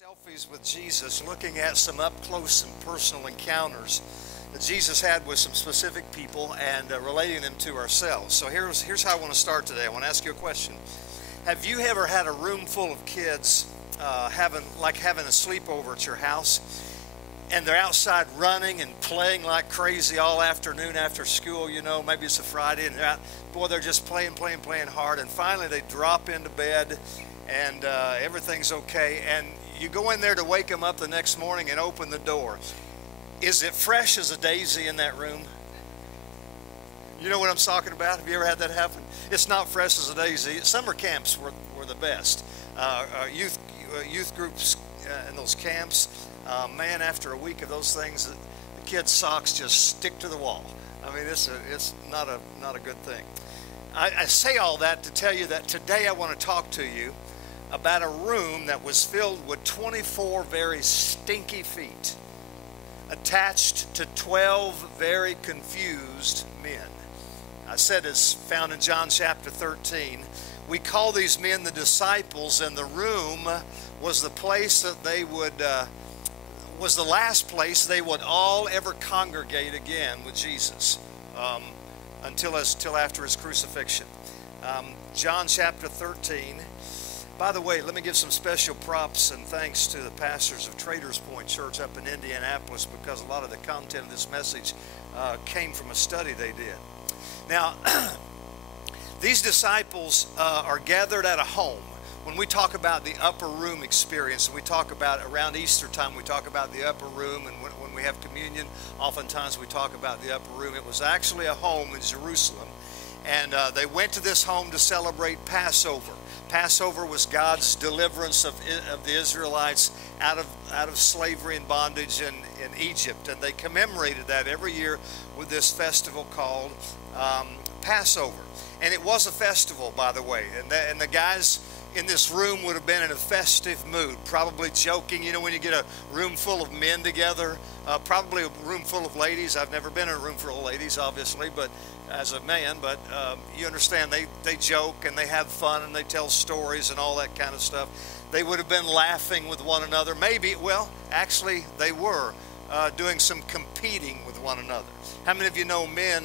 Selfies with Jesus, looking at some up-close and personal encounters that Jesus had with some specific people and relating them to ourselves. So here's how I want to start today. I want to ask you a question. Have you ever had a room full of kids having a sleepover at your house, and they're outside running and playing like crazy all afternoon after school? You know, maybe it's a Friday, and they're just playing hard, and finally they drop into bed and everything's okay, and you go in there to wake them up the next morning and open the door. Is it fresh as a daisy in that room? You know what I'm talking about? Have you ever had that happen? It's not fresh as a daisy. Summer camps were the best. Youth groups in those camps, man, after a week of those things, the kids' socks just stick to the wall. I mean, it's not a good thing. I say all that to tell you that today I want to talk to you about a room that was filled with 24 very stinky feet attached to 12 very confused men. I said it's found in John chapter 13. We call these men the disciples, and the room was the place that they would, was the last place they would all ever congregate again with Jesus until after his crucifixion. John chapter 13. By the way, let me give some special props and thanks to the pastors of Traders Point Church up in Indianapolis, because a lot of the content of this message came from a study they did. Now, these disciples are gathered at a home. When we talk about the upper room experience, and we talk about around Easter time, we talk about the upper room, and when we have communion, oftentimes we talk about the upper room. It was actually a home in Jerusalem, and they went to this home to celebrate Passover. Passover was God's deliverance of the Israelites out of slavery and bondage in Egypt, and they commemorated that every year with this festival called Passover. And it was a festival, by the way, and the guys in this room would have been in a festive mood, probably joking. You know, when you get a room full of men together, probably a room full of ladies. I've never been in a room full of ladies, obviously, but as a man, but you understand, they joke and they have fun and they tell stories and all that kind of stuff. They would have been laughing with one another. Maybe, well, actually they were doing some competing with one another. How many of you know men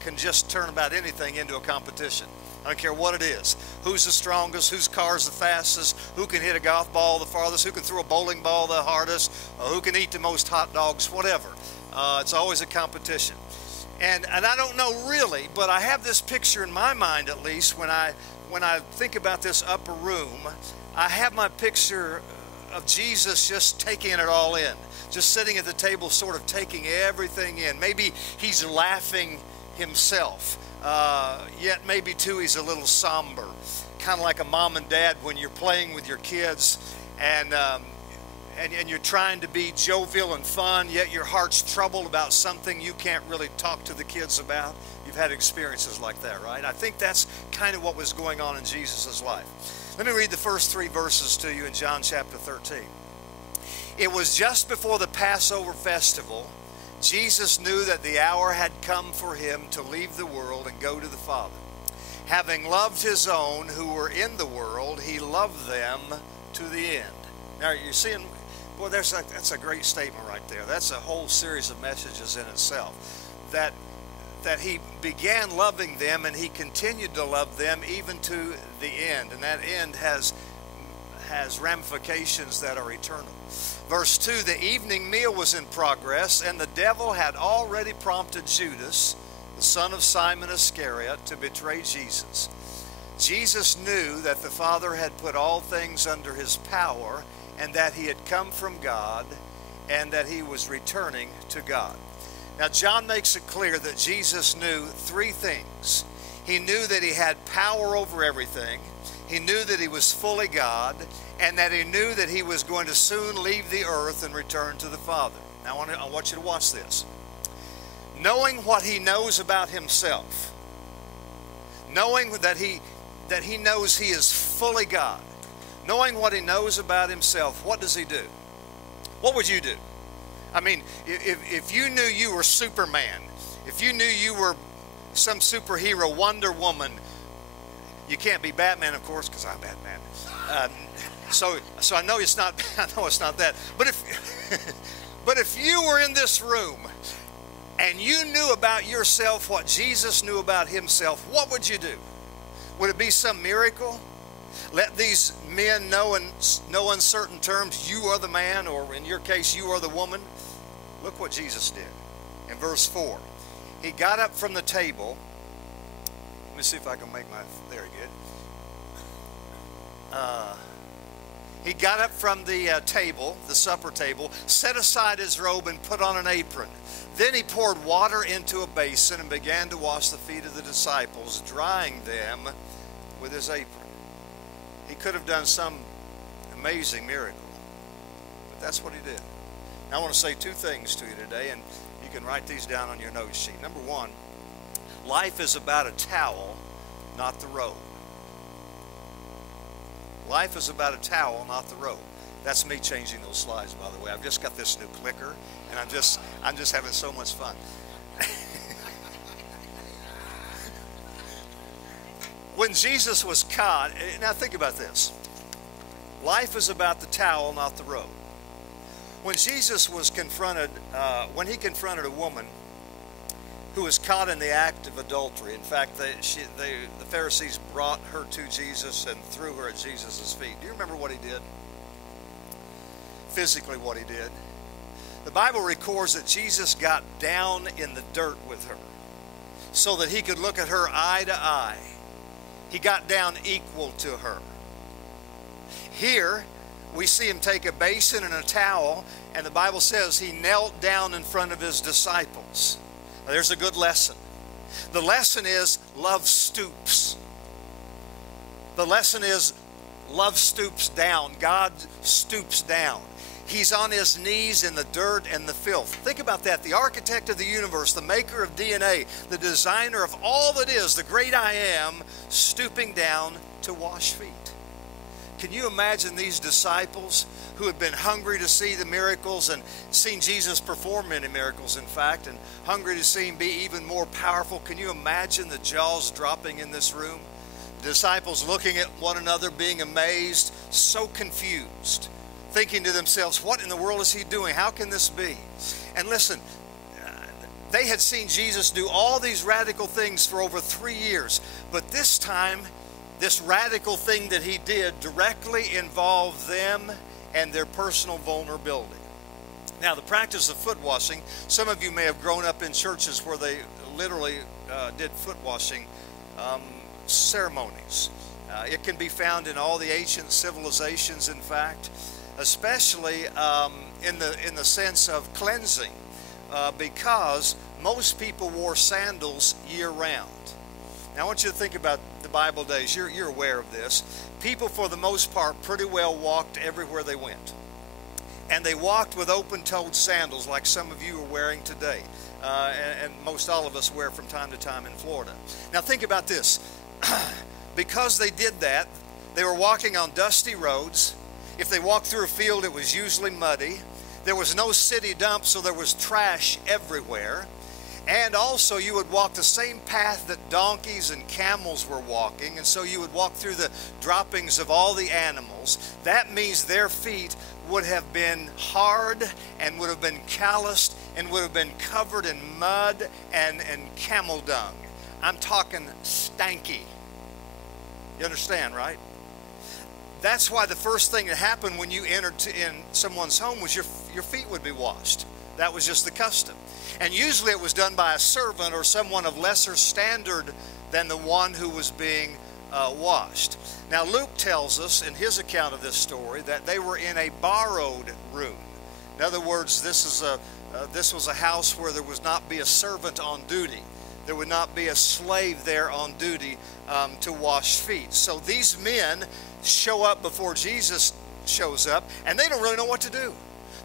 can just turn about anything into a competition? I don't care what it is. Who's the strongest? Whose car's the fastest? Who can hit a golf ball the farthest? Who can throw a bowling ball the hardest? Who can eat the most hot dogs? Whatever. It's always a competition. And I don't know really, but I have this picture in my mind, at least when I think about this upper room. I have my picture of Jesus just taking it all in, just sitting at the table, sort of taking everything in. Maybe he's laughing himself. Yet maybe too he's a little somber, kind of like a mom and dad when you're playing with your kids and you're trying to be jovial and fun, yet your heart's troubled about something you can't really talk to the kids about. You've had experiences like that, right? I think that's kind of what was going on in Jesus' life. Let me read the first 3 verses to you in John chapter 13. It was just before the Passover festival. Jesus knew that the hour had come for him to leave the world and go to the Father. Having loved his own who were in the world, he loved them to the end. Now you're seeing, boy, that's a great statement right there. That's a whole series of messages in itself. That he began loving them and he continued to love them even to the end. And that end has ramifications that are eternal. Verse 2, the evening meal was in progress, and the devil had already prompted Judas, the son of Simon Iscariot, to betray Jesus. Jesus knew that the Father had put all things under his power, and that he had come from God, and that he was returning to God. Now, John makes it clear that Jesus knew 3 things. He knew that he had power over everything. He knew that he was fully God, and that he knew that he was going to soon leave the earth and return to the Father. Now, I want you to watch this. Knowing what he knows about himself, knowing that he knows he is fully God, knowing what he knows about himself, what does he do? What would you do? I mean, if you knew you were Superman, if you knew you were some superhero, Wonder Woman, You can't be Batman, of course, because I'm Batman. So I know it's not. I know it's not that. But if you were in this room and you knew about yourself what Jesus knew about himself, what would you do? Would it be some miracle? Let these men know in no uncertain terms, you are the man, or in your case, you are the woman. Look what Jesus did. In verse 4, he got up from the table. Let me see if I can make my, there he good. He got up from the table, the supper table, set aside his robe and put on an apron. Then he poured water into a basin and began to wash the feet of the disciples, drying them with his apron. He could have done some amazing miracle, but that's what he did. Now I want to say two things to you today, and you can write these down on your note sheet. Number one, life is about a towel, not the robe. Life is about a towel, not the robe. That's me changing those slides, by the way. I've just got this new clicker, and I'm just having so much fun. When Jesus was caught, now think about this. Life is about the towel, not the robe. When Jesus was confronted, when he confronted a woman who was caught in the act of adultery. In fact, the Pharisees brought her to Jesus and threw her at Jesus' feet. Do you remember what he did? Physically what he did. The Bible records that Jesus got down in the dirt with her so that he could look at her eye to eye. He got down equal to her. Here, we see him take a basin and a towel, and the Bible says he knelt down in front of his disciples. Now, there's a good lesson. The lesson is love stoops. The lesson is love stoops down. God stoops down. He's on his knees in the dirt and the filth. Think about that. The architect of the universe, the maker of DNA, the designer of all that is, the great I am, stooping down to wash feet. Can you imagine these disciples who had been hungry to see the miracles and seen Jesus perform many miracles, in fact, and hungry to see him be even more powerful? Can you imagine the jaws dropping in this room? The disciples looking at one another, being amazed, so confused, thinking to themselves, what in the world is he doing? How can this be? And listen, they had seen Jesus do all these radical things for over 3 years, but this time, this radical thing that he did directly involved them and their personal vulnerability. Now, the practice of foot washing, some of you may have grown up in churches where they literally did foot washing ceremonies. It can be found in all the ancient civilizations, in fact, especially in the sense of cleansing, because most people wore sandals year-round. Now, I want you to think about the Bible days. You're aware of this. People, for the most part, pretty well walked everywhere they went. And they walked with open-toed sandals like some of you are wearing today. And most all of us wear from time to time in Florida. Now, think about this. Because they did that, they were walking on dusty roads. If they walked through a field, it was usually muddy. There was no city dump, so there was trash everywhere. And also you would walk the same path that donkeys and camels were walking, and so you would walk through the droppings of all the animals. That means their feet would have been hard and would have been calloused and would have been covered in mud and camel dung. I'm talking stanky. You understand, right? That's why the first thing that happened when you entered in someone's home was your feet would be washed. That was just the custom. And usually it was done by a servant or someone of lesser standard than the one who was being washed. Now, Luke tells us in his account of this story that they were in a borrowed room. In other words, this was a house where there would not be a servant on duty. There would not be a slave there on duty to wash feet. So these men show up before Jesus shows up, and they don't really know what to do.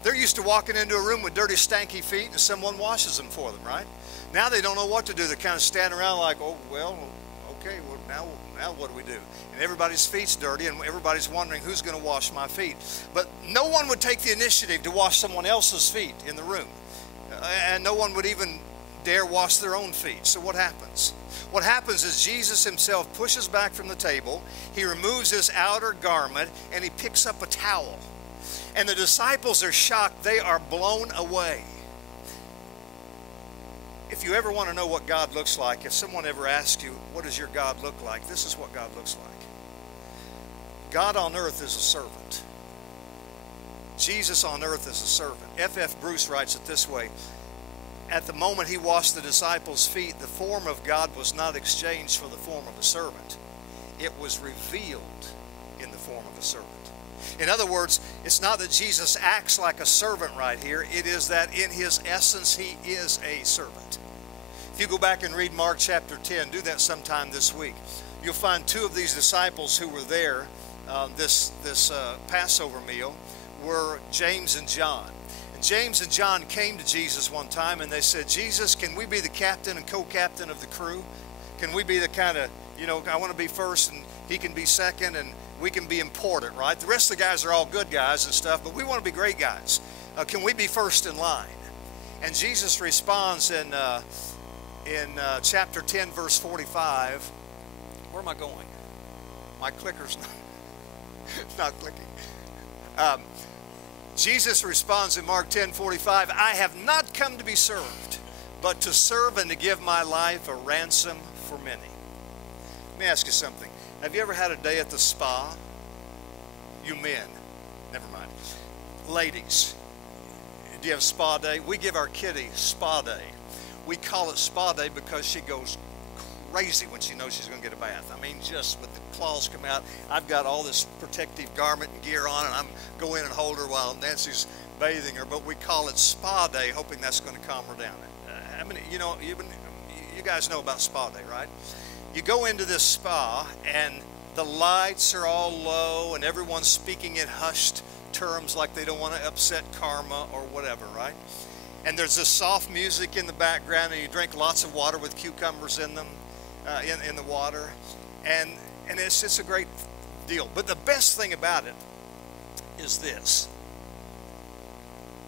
They're used to walking into a room with dirty, stanky feet, and someone washes them for them, right? Now they don't know what to do. They're kind of standing around like, oh, well, okay, well, now what do we do? And everybody's feet's dirty, and everybody's wondering who's going to wash my feet. But no one would take the initiative to wash someone else's feet in the room. And no one would even dare wash their own feet. So what happens? What happens is Jesus himself pushes back from the table. He removes his outer garment and he picks up a towel. And the disciples are shocked. They are blown away. If you ever want to know what God looks like, if someone ever asks you, what does your God look like? This is what God looks like. God on earth is a servant. Jesus on earth is a servant. F.F. Bruce writes it this way. At the moment he washed the disciples' feet, the form of God was not exchanged for the form of a servant. It was revealed in the form of a servant. In other words, it's not that Jesus acts like a servant right here. It is that in his essence, he is a servant. If you go back and read Mark chapter 10, do that sometime this week. You'll find two of these disciples who were there, this Passover meal, were James and John. And James and John came to Jesus one time and they said, Jesus, can we be the captain and co-captain of the crew? Can we be the kind of, I want to be first and he can be second and we can be important, right? The rest of the guys are all good guys and stuff, but we want to be great guys. Can we be first in line? And Jesus responds in chapter 10, verse 45. Where am I going? My clicker's not clicking. Jesus responds in Mark 10:45, I have not come to be served, but to serve and to give my life a ransom for many. Let me ask you something. Have you ever had a day at the spa? You men, never mind. Ladies, do you have a spa day? We give our kitty spa day. We call it spa day because she goes crazy when she knows she's going to get a bath. I mean, just with the claws come out, I've got all this protective garment and gear on, and I'm go in and hold her while Nancy's bathing her. But we call it spa day, hoping that's going to calm her down. You guys know about spa day, right? You go into this spa, and the lights are all low, and everyone's speaking in hushed terms like they don't want to upset karma or whatever, right? And there's this soft music in the background, and you drink lots of water with cucumbers in them, in the water, and it's just a great deal. But the best thing about it is this.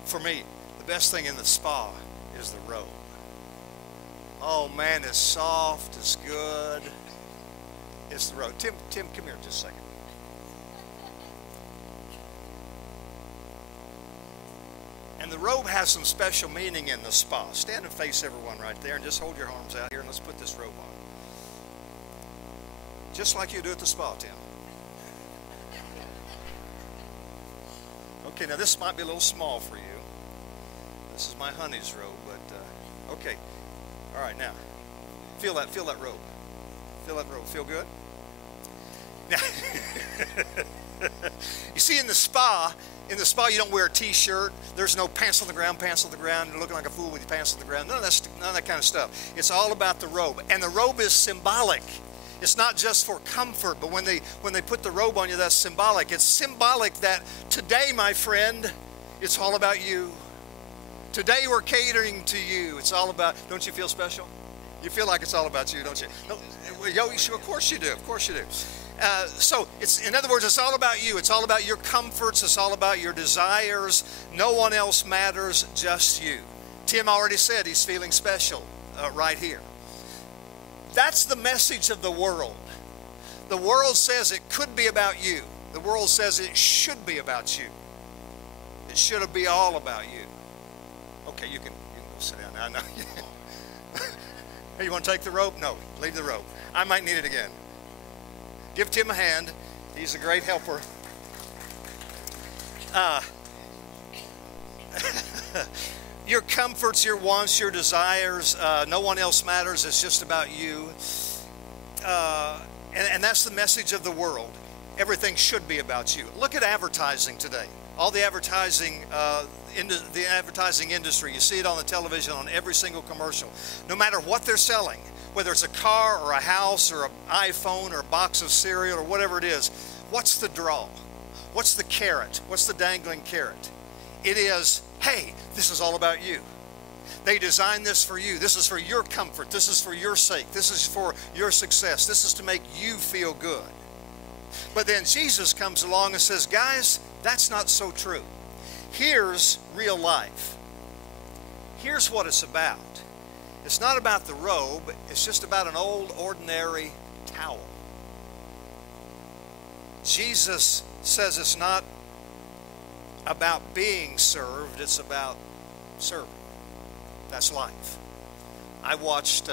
For me, the best thing in the spa is the robe. Oh man, it's soft, it's good. It's the robe. Tim, come here just a second. And the robe has some special meaning in the spa. Stand and face everyone right there and just hold your arms out here and let's put this robe on. Just like you do at the spa, Tim. Okay, now this might be a little small for you. This is my honey's robe, but okay. All right, now feel that robe. Feel that robe. Feel good? Now, you see, in the spa you don't wear a t-shirt. There's no pants on the ground, you're looking like a fool with your pants on the ground. None of that kind of stuff. It's all about the robe. And the robe is symbolic. It's not just for comfort, but when they put the robe on you, that's symbolic. It's symbolic that today, my friend, it's all about you. Today we're catering to you. It's all about, don't you feel special? You feel like it's all about you, don't you? No, of course you do. Of course you do. So in other words, it's all about you. It's all about your comforts. It's all about your desires. No one else matters, just you. Tim already said he's feeling special right here. That's the message of the world. The world says it could be about you. The world says it should be about you. It should be all about you. Okay, you can go sit down now. I know. Hey, you want to take the robe? No, leave the robe. I might need it again. Give Tim a hand. He's a great helper. Your comforts, your wants, your desires, no one else matters. It's just about you. And that's the message of the world. Everything should be about you. Look at advertising today. All the advertising, the advertising industry, you see it on the television on every single commercial. No matter what they're selling, whether it's a car or a house or an iPhone or a box of cereal or whatever it is, what's the draw? What's the carrot? What's the dangling carrot? It is, hey, this is all about you. They designed this for you. This is for your comfort. This is for your sake. This is for your success. This is to make you feel good. But then Jesus comes along and says, guys, that's not so true. Here's real life. Here's what it's about. It's not about the robe, it's just about an old ordinary towel. Jesus says it's not about being served, it's about serving. That's life. I watched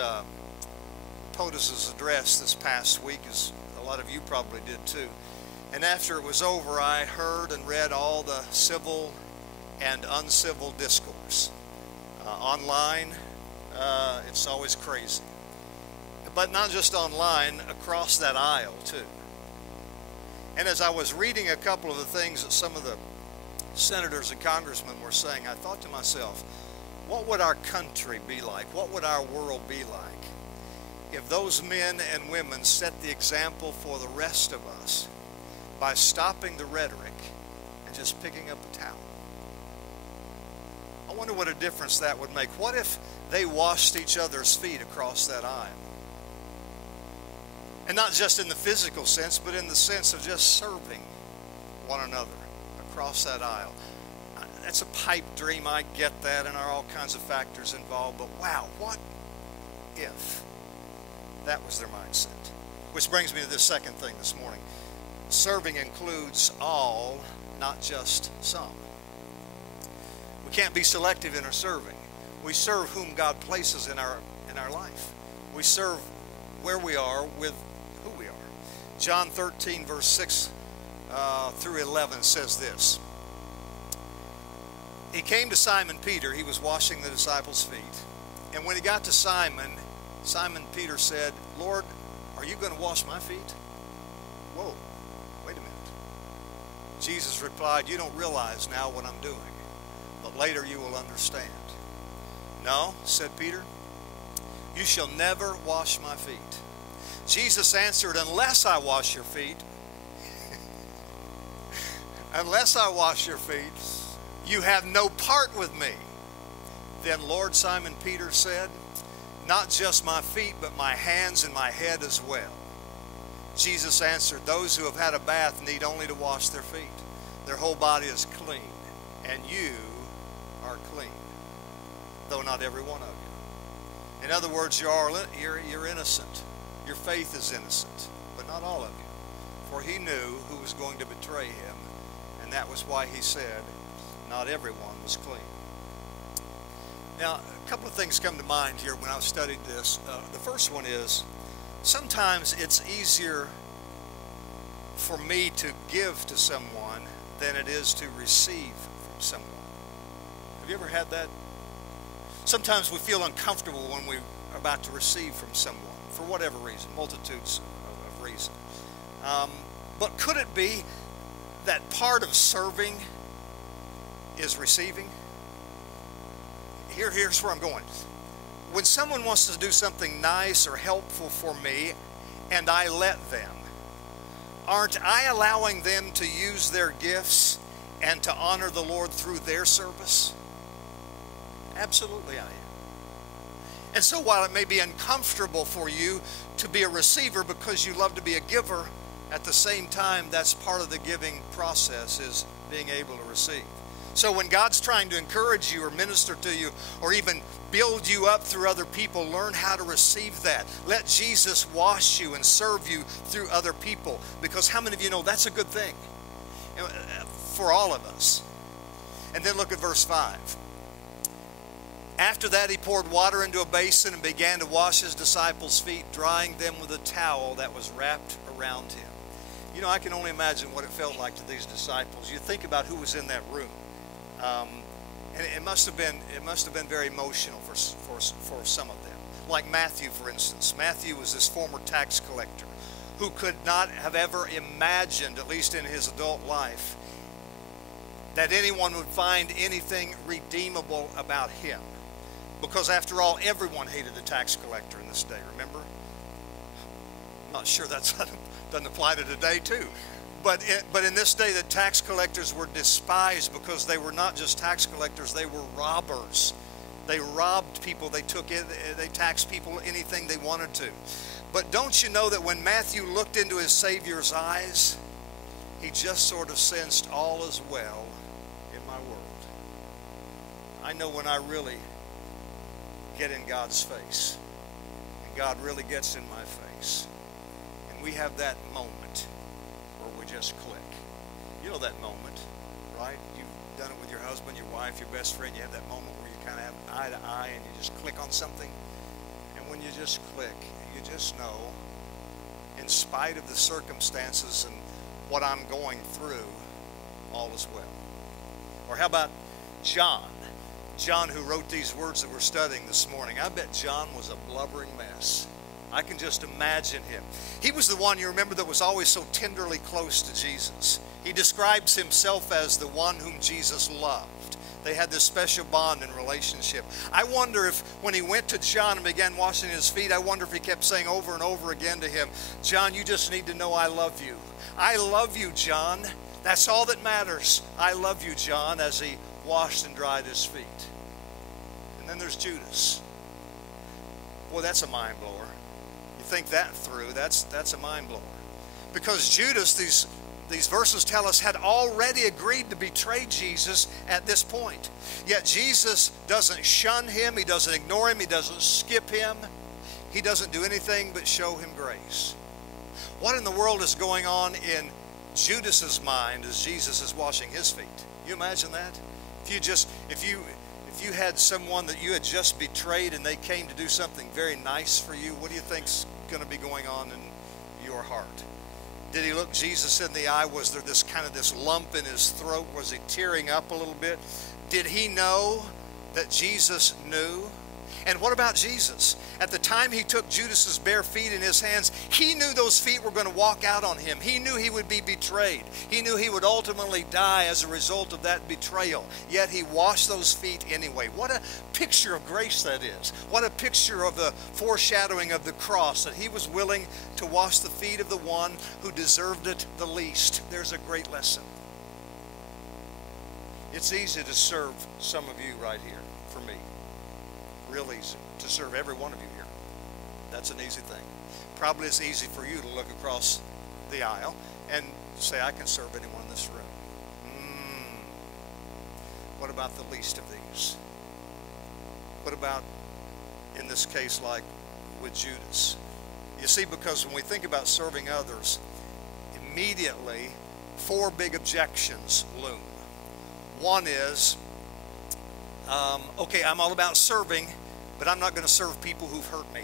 POTUS's address this past week, as a lot of you probably did too. And after it was over, I heard and read all the civil and uncivil discourse. Online, it's always crazy. But not just online, across that aisle too. And as I was reading a couple of the things that some of the senators and congressmen were saying, I thought to myself, what would our country be like? What would our world be like if those men and women set the example for the rest of us by stopping the rhetoric and just picking up a towel? I wonder what a difference that would make. What if they washed each other's feet across that aisle? And not just in the physical sense, but in the sense of just serving one another across that aisle. That's a pipe dream, I get that, and there are all kinds of factors involved, but wow, what if that was their mindset? Which brings me to this second thing this morning. Serving includes all, not just some. We can't be selective in our serving. We serve whom God places in our life. We serve where we are with who we are. John 13 verse 6 through 11 says this. He came to Simon Peter. He was washing the disciples' feet. And when he got to Simon, Simon Peter said, Lord, are you going to wash my feet? Whoa, wait a minute. Jesus replied, you don't realize now what I'm doing, but later you will understand. No, said Peter, you shall never wash my feet. Jesus answered, unless I wash your feet, unless I wash your feet, you have no part with me. Then Lord, Simon Peter said, not just my feet, but my hands and my head as well. Jesus answered, those who have had a bath need only to wash their feet. Their whole body is clean, and you are clean, though not every one of you. In other words, you're innocent. Your faith is innocent, but not all of you. For he knew who was going to betray him, and that was why he said, not everyone was clean. Now, a couple of things come to mind here when I studied this. The first one is, sometimes it's easier for me to give to someone than it is to receive from someone. Have you ever had that? Sometimes we feel uncomfortable when we're about to receive from someone, for whatever reason, multitudes of reasons. But could it be that part of serving is receiving? Here's where I'm going. When someone wants to do something nice or helpful for me, and I let them, aren't I allowing them to use their gifts and to honor the Lord through their service? Absolutely I am. And so while it may be uncomfortable for you to be a receiver because you love to be a giver, at the same time, that's part of the giving process, is being able to receive. So when God's trying to encourage you or minister to you or even build you up through other people, learn how to receive that. Let Jesus wash you and serve you through other people, because how many of you know that's a good thing for all of us? And then look at verse 5. After that, he poured water into a basin and began to wash his disciples' feet, drying them with a towel that was wrapped around him. You know, I can only imagine what it felt like to these disciples. You think about who was in that room. And it must have been very emotional for some of them. Like Matthew, for instance. Matthew was this former tax collector who could not have ever imagined, at least in his adult life, that anyone would find anything redeemable about him. Because after all, everyone hated the tax collector in this day, remember? I'm not sure that doesn't apply to today too. But in this day, the tax collectors were despised because they were not just tax collectors, they were robbers. They robbed people, they taxed people anything they wanted to. But don't you know that when Matthew looked into his Savior's eyes, he just sort of sensed all is well in my world. I know when I really get in God's face. And God really gets in my face. And we have that moment where we just click. You know that moment, right? You've done it with your husband, your wife, your best friend. You have that moment where you kind of have eye to eye and you just click on something. And when you just click, you just know, in spite of the circumstances and what I'm going through, all is well. Or how about John? John, who wrote these words that we're studying this morning. I bet John was a blubbering mess. I can just imagine him. He was the one, you remember, that was always so tenderly close to Jesus. He describes himself as the one whom Jesus loved. They had this special bond and relationship. I wonder if when he went to John and began washing his feet, I wonder if he kept saying over and over again to him, John, you just need to know I love you. I love you, John. That's all that matters. I love you, John, as he washed and dried his feet. And then there's Judas. Boy, that's a mind blower. You think that through, that's a mind blower. Because Judas, these verses tell us, had already agreed to betray Jesus at this point. Yet Jesus doesn't shun him, he doesn't ignore him, he doesn't skip him. He doesn't do anything but show him grace. What in the world is going on in Judas's mind as Jesus is washing his feet? You imagine that? If you had someone that you had just betrayed and they came to do something very nice for you, what do you think's going to be going on in your heart? Did he look Jesus in the eye? Was there this lump in his throat? Was he tearing up a little bit? Did he know that Jesus knew? And what about Jesus? At the time he took Judas's bare feet in his hands, he knew those feet were going to walk out on him. He knew he would be betrayed. He knew he would ultimately die as a result of that betrayal. Yet he washed those feet anyway. What a picture of grace that is. What a picture of the foreshadowing of the cross, that he was willing to wash the feet of the one who deserved it the least. There's a great lesson. It's easy to serve some of you right here, for me. Real easy to serve every one of you here. That's an easy thing. Probably it's easy for you to look across the aisle and say, I can serve anyone in this room. What about the least of these? What about, in this case, like with Judas? You see, because when we think about serving others, immediately 4 big objections loom. One is, okay, I'm all about serving, but I'm not going to serve people who've hurt me.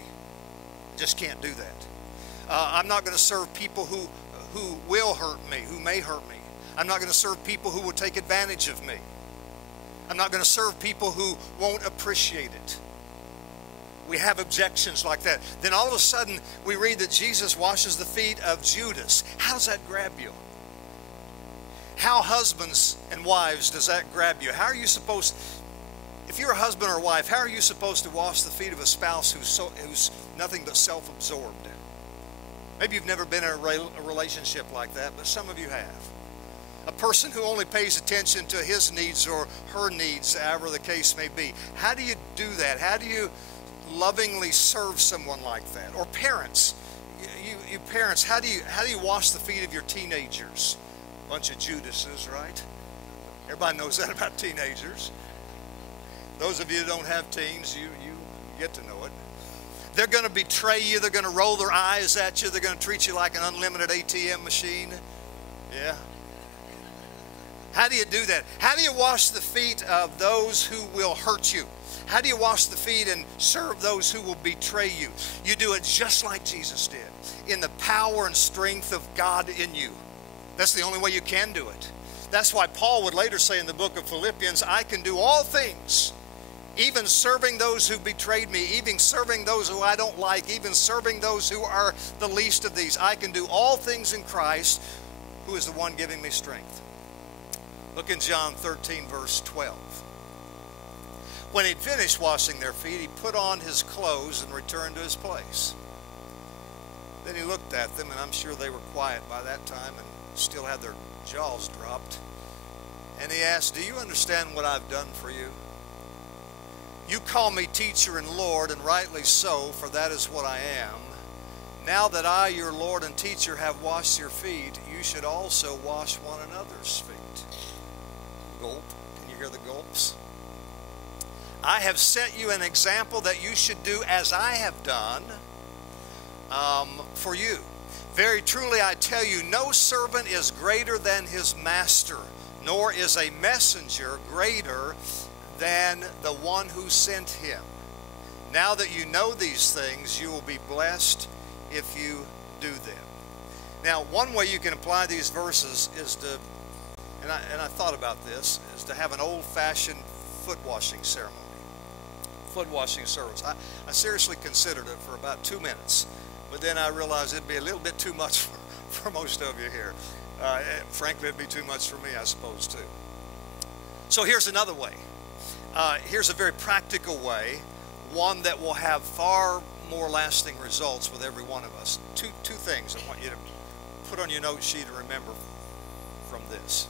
Just can't do that. I'm not going to serve people who will hurt me, who may hurt me. I'm not going to serve people who will take advantage of me. I'm not going to serve people who won't appreciate it. We have objections like that. Then all of a sudden, we read that Jesus washes the feet of Judas. How does that grab you? How, husbands and wives, does that grab you? How are you supposed, if you're a husband or a wife, how are you supposed to wash the feet of a spouse who's nothing but self-absorbed? Maybe you've never been in a relationship like that, but some of you have. A person who only pays attention to his needs or her needs, however the case may be. How do you do that? How do you lovingly serve someone like that? Or parents, you parents, how do you wash the feet of your teenagers? Bunch of Judases, right? Everybody knows that about teenagers. Those of you who don't have teens, you get to know it. They're going to betray you. They're going to roll their eyes at you. They're going to treat you like an unlimited ATM machine. Yeah. How do you do that? How do you wash the feet of those who will hurt you? How do you wash the feet and serve those who will betray you? You do it just like Jesus did, in the power and strength of God in you. That's the only way you can do it. That's why Paul would later say in the book of Philippians, I can do all things, even serving those who betrayed me, even serving those who I don't like, even serving those who are the least of these. I can do all things in Christ, who is the one giving me strength. Look in John 13, verse 12. When he'd finished washing their feet, he put on his clothes and returned to his place. Then he looked at them, and I'm sure they were quiet by that time and still had their jaws dropped. And he asked, do you understand what I've done for you? You call me teacher and Lord, and rightly so, for that is what I am. Now that I, your Lord and teacher, have washed your feet, you should also wash one another's feet. Gulp. Can you hear the gulps? I have set you an example that you should do as I have done for you. Very truly I tell you, no servant is greater than his master, nor is a messenger greater than the one who sent him. Now that you know these things, you will be blessed if you do them. Now, one way you can apply these verses is to, and I thought about this, is to have an old-fashioned foot washing ceremony. Foot washing service. I seriously considered it for about 2 minutes, but then I realized it'd be a little bit too much for most of you here. Frankly, it'd be too much for me, I suppose, too. So here's another way. Here's a very practical way, one that will have far more lasting results with every one of us. Two things I want you to put on your note sheet and remember from this.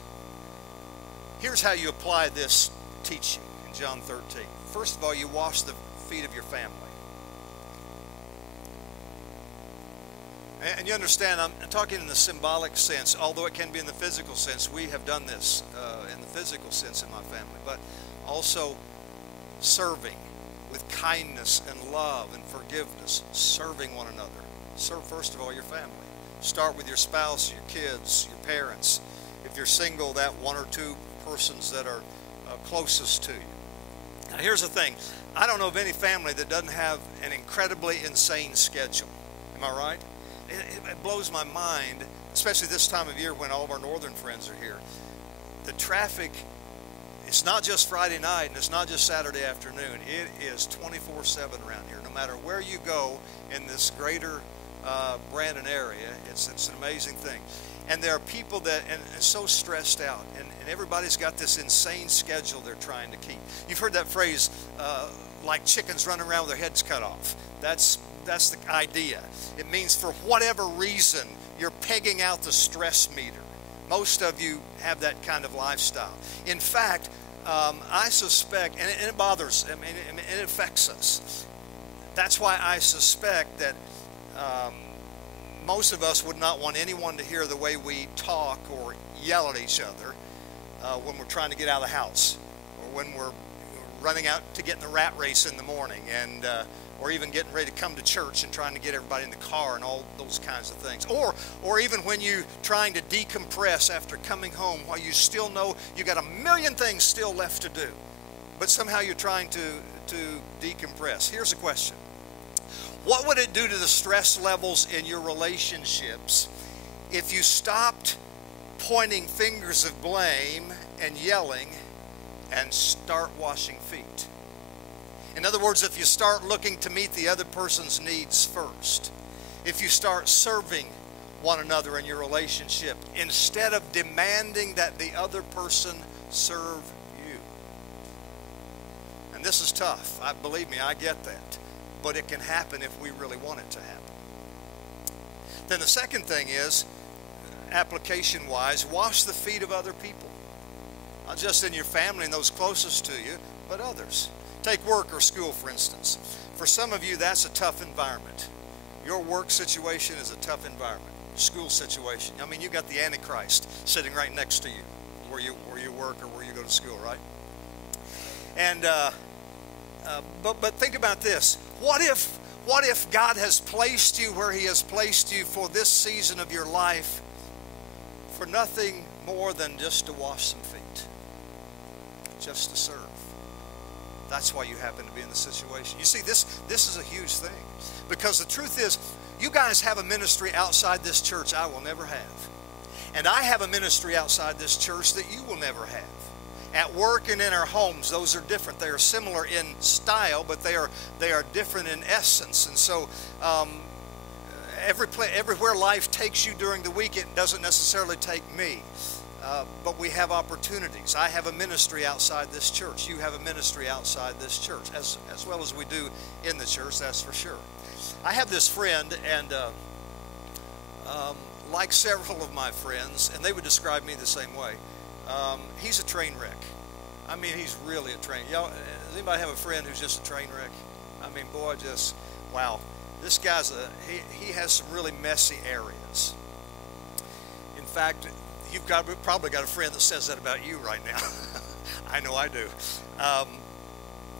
Here's how you apply this teaching in John 13. First of all, you wash the feet of your family. And you understand, I'm talking in the symbolic sense, although it can be in the physical sense. We have done this in the physical sense in my family, but also serving with kindness and love and forgiveness, serving one another. Serve first of all your family. Start with your spouse, your kids, your parents. If you're single, that one or two persons that are closest to you. Now here's the thing. I don't know of any family that doesn't have an incredibly insane schedule. Am I right? It blows my mind, especially this time of year when all of our northern friends are here. The traffic, it's not just Friday night and it's not just Saturday afternoon. It is 24/7 around here. No matter where you go in this greater Brandon area, it's an amazing thing. And there are people that are so stressed out, and everybody's got this insane schedule they're trying to keep. You've heard that phrase, like chickens running around with their heads cut off. That's the idea. It means for whatever reason, you're pegging out the stress meter. Most of you have that kind of lifestyle. In fact, I suspect, and it bothers, it affects us. That's why I suspect that most of us would not want anyone to hear the way we talk or yell at each other when we're trying to get out of the house, or when we're running out to get in the rat race in the morning, and or even getting ready to come to church and trying to get everybody in the car and all those kinds of things. Or even when you're trying to decompress after coming home while you still know you got a million things still left to do, but somehow you're trying to decompress. Here's a question. What would it do to the stress levels in your relationships if you stopped pointing fingers of blame and yelling and start washing feet? In other words, if you start looking to meet the other person's needs first, if you start serving one another in your relationship instead of demanding that the other person serve you. And this is tough. Believe me, I get that. But it can happen if we really want it to happen. Then the second thing is, application-wise, wash the feet of other people. Not just in your family and those closest to you, but others. Take work or school, for instance. For some of you, that's a tough environment. Your work situation is a tough environment. School situation. I mean, you got the Antichrist sitting right next to you where you work or where you go to school, right? And but think about this. What if God has placed you where He has placed you for this season of your life for nothing more than just to wash some feet, just to serve? That's why you happen to be in the situation. You see, this is a huge thing, because the truth is, you guys have a ministry outside this church I will never have, and I have a ministry outside this church that you will never have. At work and in our homes, those are different. They are similar in style, but they are different in essence. And so, everywhere life takes you during the week, it doesn't necessarily take me. But we have opportunities. I have a ministry outside this church. You have a ministry outside this church, as well as we do in the church, that's for sure. I have this friend, and like several of my friends, and they would describe me the same way, he's a train wreck. I mean, he's really a train. Y'all, does anybody have a friend who's just a train wreck? I mean, boy, just, wow. This guy's he has some really messy areas. In fact, you've probably got a friend that says that about you right now. I know I do.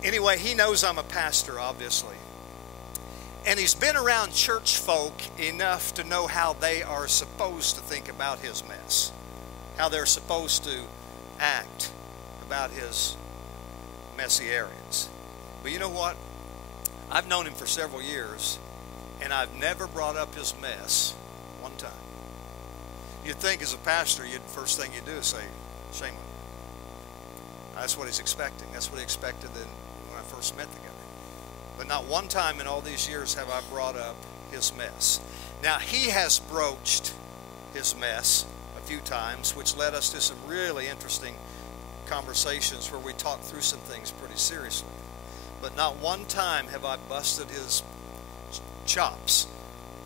Anyway, he knows I'm a pastor, obviously. And he's been around church folk enough to know how they are supposed to think about his mess, how they're supposed to act about his messy areas. But you know what? I've known him for several years, and I've never brought up his mess one time. You'd think as a pastor, first thing you do is say, shame on you. That's what he's expecting. That's what he expected when I first met the guy. But not one time in all these years have I brought up his mess. Now, he has broached his mess a few times, which led us to some really interesting conversations where we talked through some things pretty seriously. But not one time have I busted his chops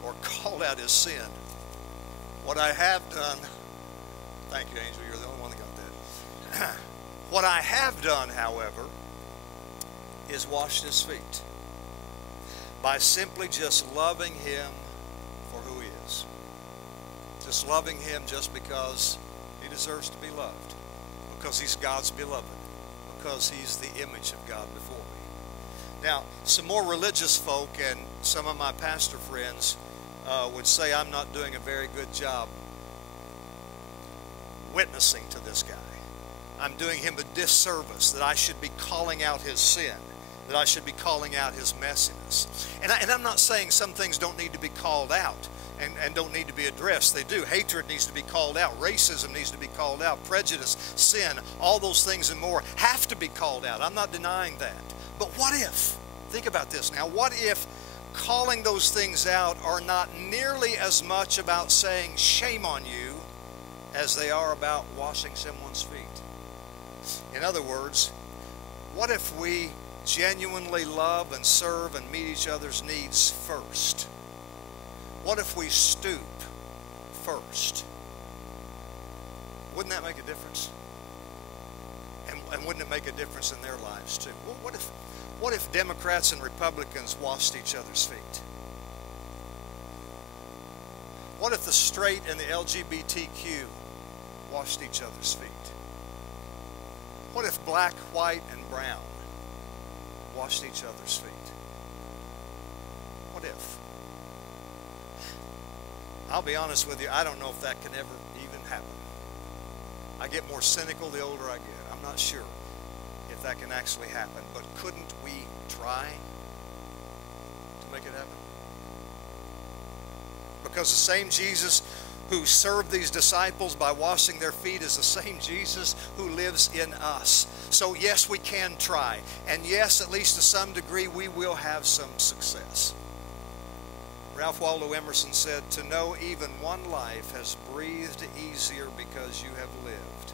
or called out his sin. What I have done, thank you, Angel, you're the only one that got that. What I have done, however, is washed his feet by simply just loving him for who he is. Just loving him just because he deserves to be loved, because he's God's beloved, because he's the image of God before me. Now, some more religious folk and some of my pastor friends would say I'm not doing a very good job witnessing to this guy. I'm doing him a disservice, that I should be calling out his sin, that I should be calling out his messiness. And I'm not saying some things don't need to be called out and don't need to be addressed. They do. Hatred needs to be called out. Racism needs to be called out. Prejudice, sin, all those things and more have to be called out. I'm not denying that. But what if, think about this now, what if calling those things out are not nearly as much about saying shame on you as they are about washing someone's feet? In other words, what if we genuinely love and serve and meet each other's needs first? What if we stoop first? Wouldn't that make a difference? And wouldn't it make a difference in their lives too? Well, what if Democrats and Republicans washed each other's feet? What if the straight and the LGBTQ washed each other's feet? What if black, white, and brown washed each other's feet? What if? I'll be honest with you, I don't know if that can ever even happen. I get more cynical the older I get. I'm not sure if that can actually happen, but couldn't we try to make it happen? Because the same Jesus who served these disciples by washing their feet is the same Jesus who lives in us. So yes, we can try. And yes, at least to some degree, we will have some success. Ralph Waldo Emerson said, "To know even one life has breathed easier because you have lived.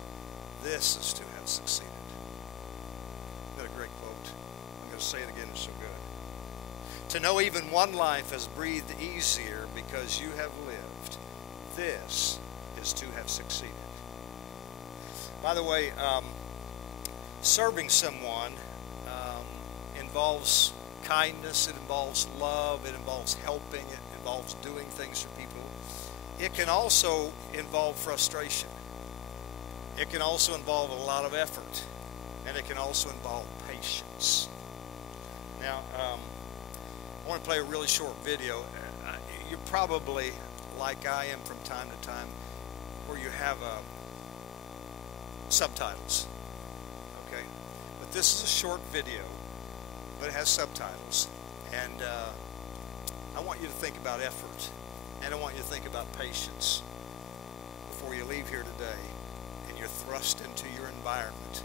This is to have succeeded." Isn't that a great quote? I'm going to say it again, it's so good. To know even one life has breathed easier because you have lived. This is to have succeeded. By the way, serving someone involves kindness, it involves love, it involves helping, it involves doing things for people. It can also involve frustration. It can also involve a lot of effort, and it can also involve patience. Now, I want to play a really short video. You're probably, like I am from time to time, where you have subtitles, okay? But this is a short video, but it has subtitles, and I want you to think about effort, and I want you to think about patience before you leave here today, and you're thrust into your environment,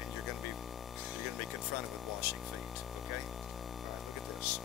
and you're going to be confronted with washing feet, okay? All right, look at this.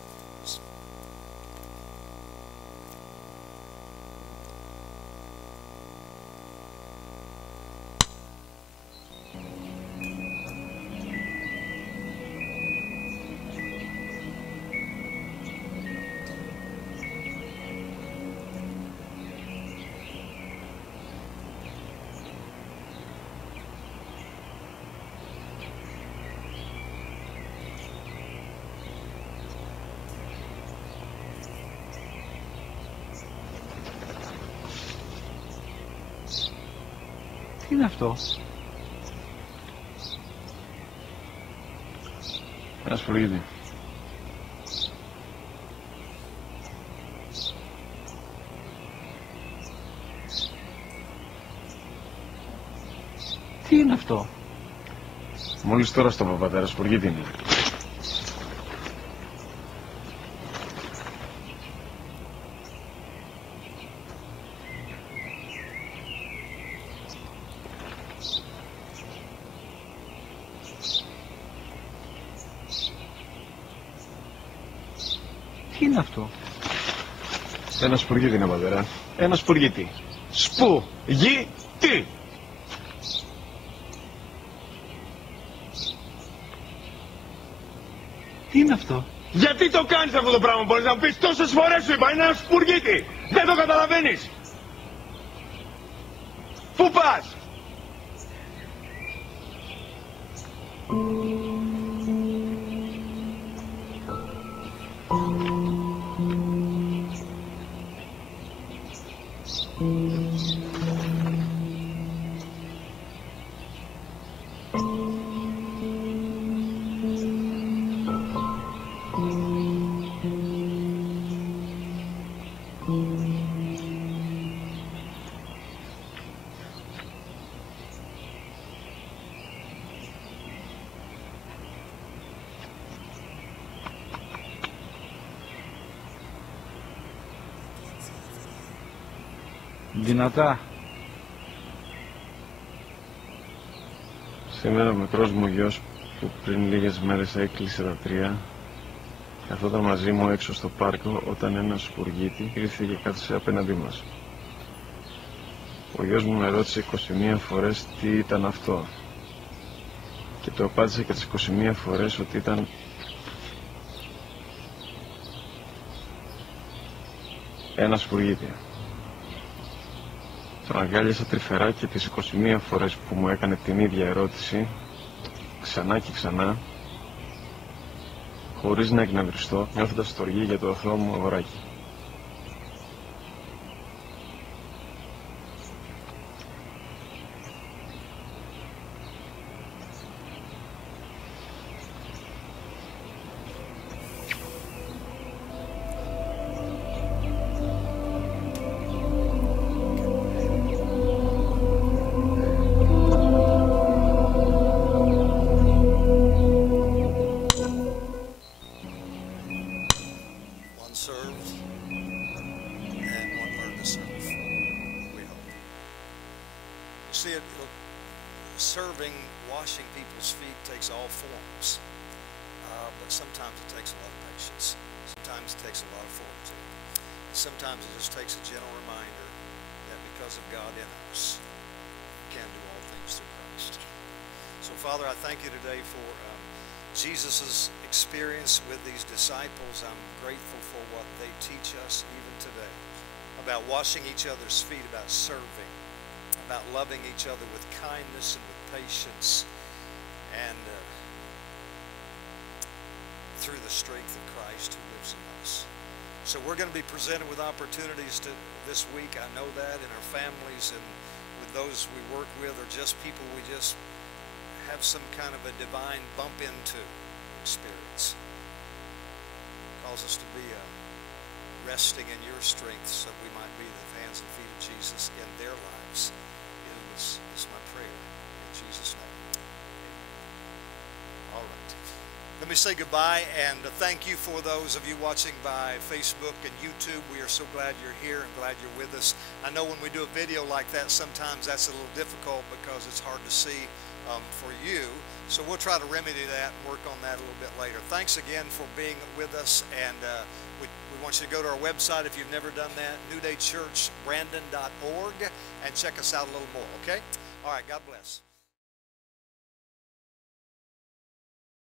Τι είναι αυτό? Ένα σπουργίτη. Τι είναι αυτό? Μόλις τώρα στο πατέρα, σπουργίτη είναι. Τι είναι αυτό? Ένα σπουργίτη είναι, πατέρα. Ένα σπουργίτη. Σπου-γι-τι. Τι είναι αυτό? Γιατί το κάνεις αυτό το πράγμα, μπορείς να μου πεις? Τόσες φορές σου είπα, είναι ένα σπουργίτη. Δεν το καταλαβαίνεις. Πού πας? Δυνατά. Σήμερα ο μικρός μου γιος που πριν λίγες μέρες έκλεισε τα 3 καθόταν μαζί μου έξω στο πάρκο όταν ένα σπουργίτη ήρθε και κάθισε απέναντί μας. Ο γιος μου με ρώτησε 21 φορές τι ήταν αυτό και το απάντησε και τις 21 φορές ότι ήταν ένα σπουργίτη. Τον αγκάλιασα τρυφερά και τις 21 φορές που μου έκανε την ίδια ερώτηση, ξανά και ξανά, χωρίς να εκνευριστώ, νιώθοντας στοργή για το αθώο μου αγοράκι. Served and one learned to serve, we hope. You see, serving, washing people's feet takes all forms, but sometimes it takes a lot of patience. Sometimes it takes a lot of fortitude. Sometimes it just takes a gentle reminder that because of God in us, we can do all things through Christ. So, Father, I thank you today for Jesus' experience with these disciples. I'm grateful for what they teach us even today about washing each other's feet, about serving, about loving each other with kindness and with patience, and through the strength of Christ who lives in us. So we're going to be presented with opportunities to this week. I know that in our families and with those we work with, or just people we just have some kind of a divine bump into experience. Calls us to be resting in your strength so we might be the hands and feet of Jesus in their lives. Is my prayer in Jesus' name. All right. Let me say goodbye and thank you for those of you watching by Facebook and YouTube. We are so glad you're here and glad you're with us. I know when we do a video like that, sometimes that's a little difficult because it's hard to see for you. So we'll try to remedy that and work on that a little bit later. Thanks again for being with us, and we want you to go to our website if you've never done that, newdaychurchbrandon.org, and check us out a little more, okay? All right, God bless.